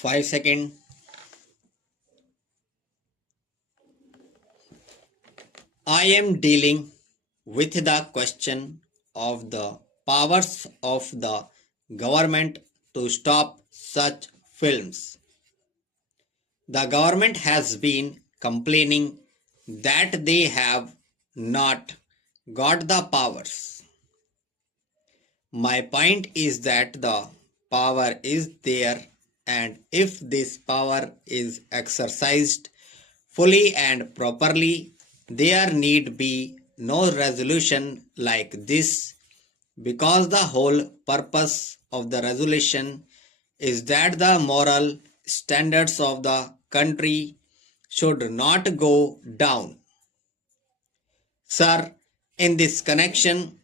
5 seconds. I am dealing with the question of the powers of the government to stop such films. The government has been complaining that they have not got the powers. My point is that the power is there, and if this power is exercised fully and properly, there need be no resolution like this, because the whole purpose of the resolution is that the moral standards of the country should not go down. Sir, in this connection,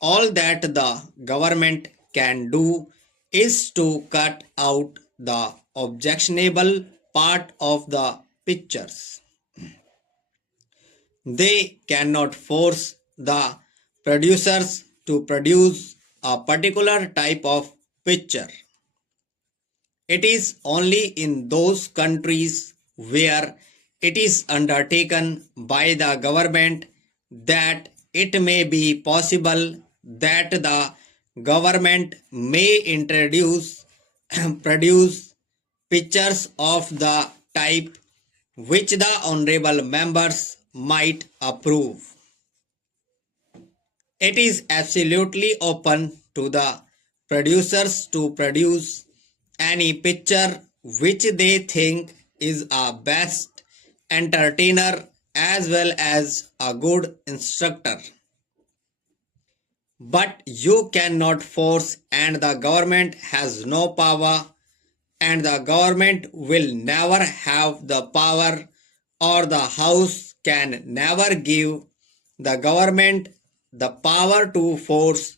all that the government can do is to cut out the objectionable part of the pictures. They cannot force the producers to produce a particular type of picture. It is only in those countries where it is undertaken by the government that it may be possible that the government may introduce produce pictures of the type which the honorable members might approve. It is absolutely open to the producers to produce any picture which they think is a best entertainer as well as a good instructor. But you cannot force, and the government has no power, and the government will never have the power, or the house can never give the government the power to force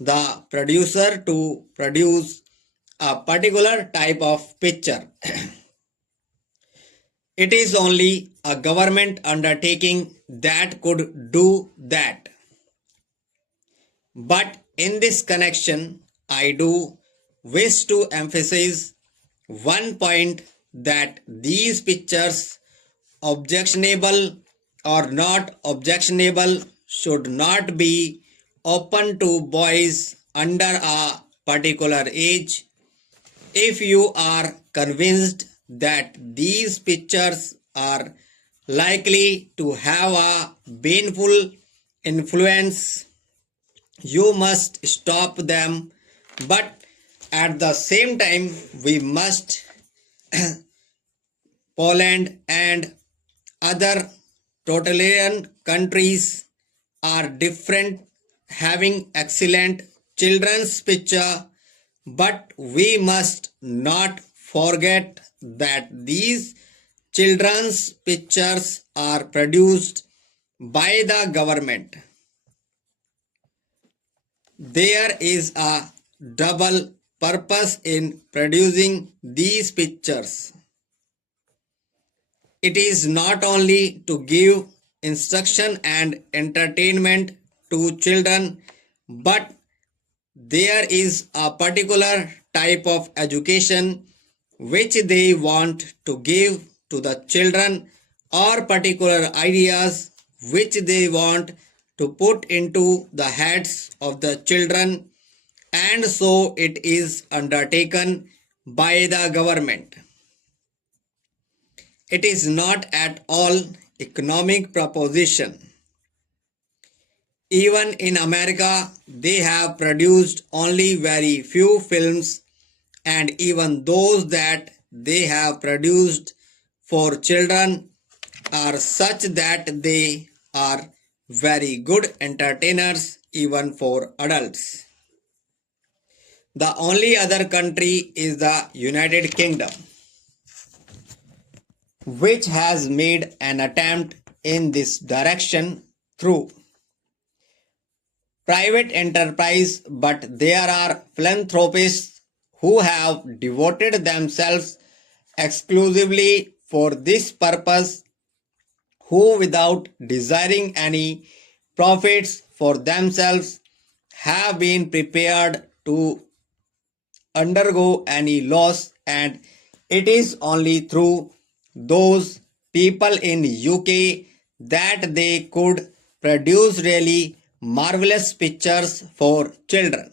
the producer to produce a particular type of picture. It is only a government undertaking that could do that. But in this connection, I do wish to emphasize one point, that these pictures, objectionable or not objectionable, should not be open to boys under a particular age. If you are convinced that these pictures are likely to have a baneful influence, you must stop them. But at the same time, we must Poland and other totalitarian countries are different, having excellent children's picture, but we must not forget that these children's pictures are produced by the government. There is a double purpose in producing these pictures. It is not only to give instruction and entertainment to children, but there is a particular type of education which they want to give to the children, or particular ideas which they want to put into the heads of the children, and so it is undertaken by the government. It is not at all economic proposition. Even in America, they have produced only very few films, and even those that they have produced for children are such that they are very good entertainers even for adults. The only other country is the United Kingdom, which has made an attempt in this direction through private enterprise, but there are philanthropists who have devoted themselves exclusively for this purpose, who without desiring any profits for themselves have been prepared to undergo any loss and It is only through those people in UK that they could produce really marvelous pictures for children.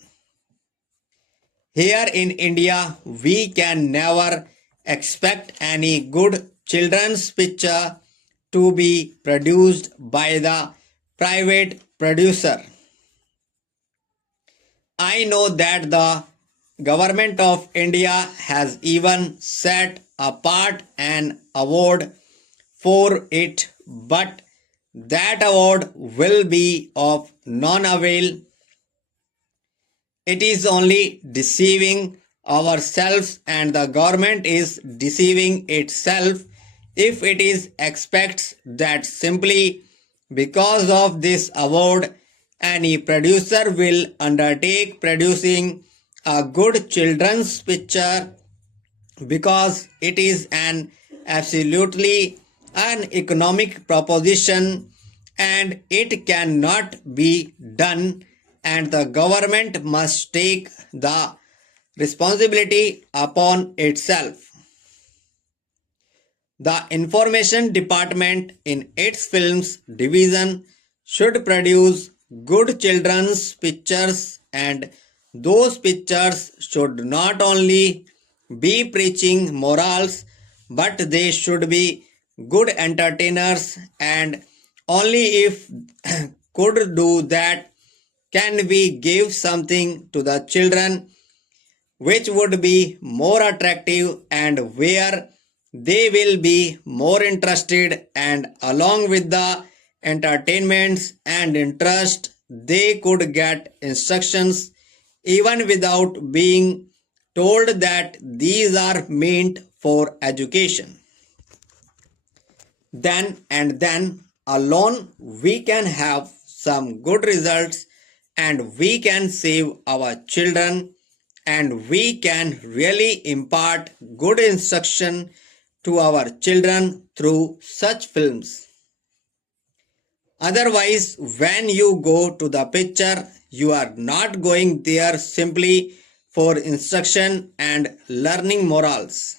Here in India, we can never expect any good children's picture to be produced by the private producer. I know that the government of India has even set apart an award for it, but that award will be of non avail. It is only deceiving ourselves, and the government is deceiving itself if it is expects that simply because of this award any producer will undertake producing a good children's picture, because it is an absolutely uneconomic proposition and it cannot be done, and the government must take the responsibility upon itself. The information department in its films division should produce good children's pictures, and those pictures should not only be preaching morals, but they should be good entertainers, and only if could do that can we give something to the children which would be more attractive and where they will be more interested, and along with the entertainments and interest they could get instructions even without being told that these are meant for education. Then alone we can have some good results, and we can save our children, and we can really impart good instruction to our children through such films. Otherwise, when you go to the picture, you are not going there simply for instruction and learning morals.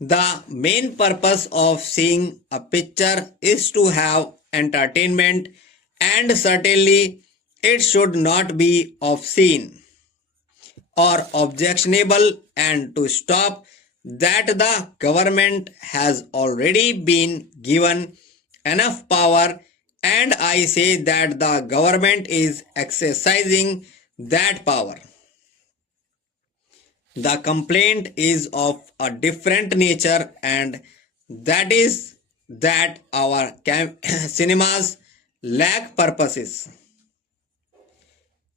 The main purpose of seeing a picture is to have entertainment, and certainly it should not be obscene or objectionable, and to stop that the government has already been given enough power, and I say that the government is exercising that power. The complaint is of a different nature, and that is that our cinemas lack purposes.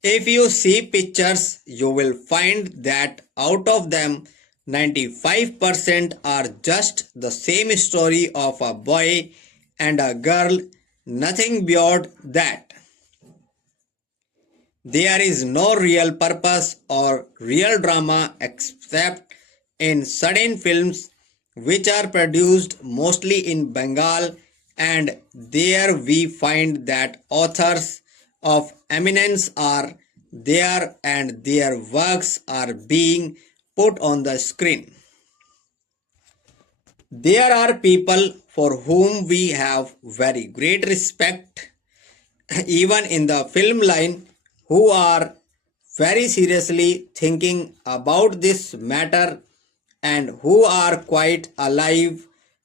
If you see pictures, you will find that out of them, 95% are just the same story of a boy and a girl, nothing beyond that. There is no real purpose or real drama except in certain films which are produced mostly in Bengal, and there we find that authors of eminence are there and their works are being put on the screen. There are people for whom we have very great respect, even in the film line, who are very seriously thinking about this matter and who are quite alive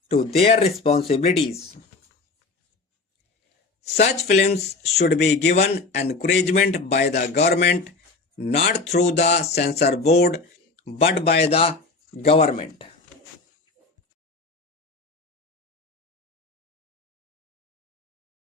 to their responsibilities. Such films should be given encouragement by the government, not through the censor board, but by the government.